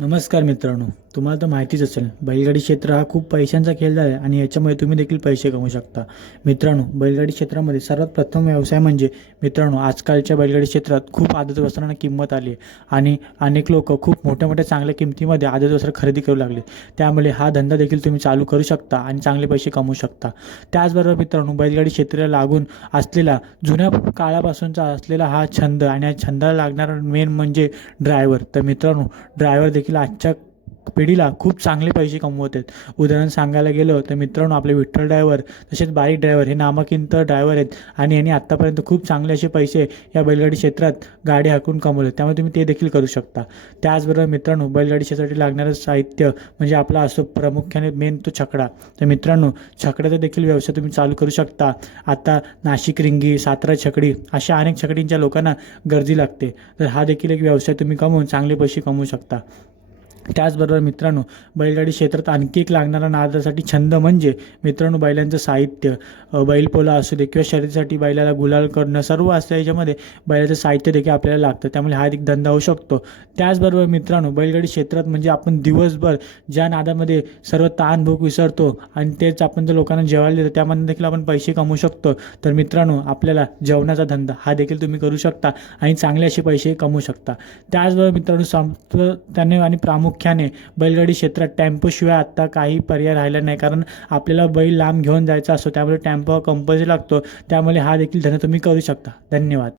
नमस्कार मित्रांनो. तुम्हाला तर माहितीच असेल बैलगाडी क्षेत्र हा खूप पैशांचा खेळ झाला आहे आणि याच्यामुळे तुम्ही देखील पैसे कमवू शकता. मित्रांनो बैलगाडी क्षेत्रामध्ये सर्वात प्रथम व्यवसाय म्हणजे मित्रांनो आजकालच्या बैलगाडी क्षेत्रात खूप आदत वस्त्रांना किंमत आली आहे. आणि अनेक लोक खूप मोठ्या मोठ्या चांगल्या किमतीमध्ये आदत वस्त्र खरेदी करू लागले त्यामुळे हा धंदा देखील तुम्ही चालू करू शकता आणि चांगले पैसे कमवू शकता. त्याचबरोबर मित्रांनो बैलगाडी क्षेत्राला लागून असलेला जुन्या काळापासूनचा असलेला हा छंद आणि या छंदाला लागणारा मेन म्हणजे ड्रायव्हर तर मित्रांनो ड्रायव्हर देखील आजच्या पिढीला खूप चांगले पैसे कमवत आहेत. उदाहरण सांगायला गेलं तर मित्रांनो आपले विठ्ठल ड्रायव्हर तसेच बारीक ड्रायव्हर हे नामकिंत ड्रायव्हर आहेत आणि यांनी आत्तापर्यंत खूप चांगले असे पैसे या बैलगाडी क्षेत्रात गाडी हाकून कमवले त्यामुळे तुम्ही ते देखील करू शकता. त्याचबरोबर मित्रांनो बैलगाडी क्षेत्रासाठी लागणारं साहित्य म्हणजे आपला असो प्रामुख्याने मेन तो छकडा. तर मित्रांनो छकड्याचा देखील व्यवसाय तुम्ही चालू करू शकता. आता नाशिक रिंगी सातारा छकडी अशा अनेक छकडींच्या लोकांना गर्दी लागते. तर हा देखील एक व्यवसाय तुम्ही कमवून चांगले पैसे कमवू शकता. त्याचबरोबर मित्रांनो बैलगाडी क्षेत्रात आणखी एक लागणारा नादासाठी छंद म्हणजे मित्रांनो बैलांचं साहित्य. बैलपोला असू दे किंवा शर्यतीसाठी बैलाला गुलाल करणं सर्व असतं याच्यामध्ये बैलाचं साहित्य देखील आपल्याला लागतं. त्यामुळे हा एक धंदा होऊ शकतो. त्याचबरोबर मित्रांनो बैलगाडी क्षेत्रात म्हणजे आपण दिवसभर ज्या नादामध्ये सर्व ताण भूक विसरतो आणि तेच आपण जर लोकांना जेवायला देतो त्यामध्ये देखील आपण पैसे कमवू शकतो. तर मित्रांनो आपल्याला जेवणाचा धंदा हा देखील तुम्ही करू शकता आणि चांगले असे पैसे कमवू शकता. त्याचबरोबर मित्रांनो सातत्याने आणि प्रामुख्याने बैलगाडी क्षेत्रात टेम्पोशिवाय आत्ता काही पर्याय राहिला नाही. कारण आपल्याला बैल लांब घेऊन जायचा असतो त्यामुळे टॅम्पो कंपल्सरी लागतो. त्यामुळे हा देखील धंदा तुम्ही करू शकता. धन्यवाद.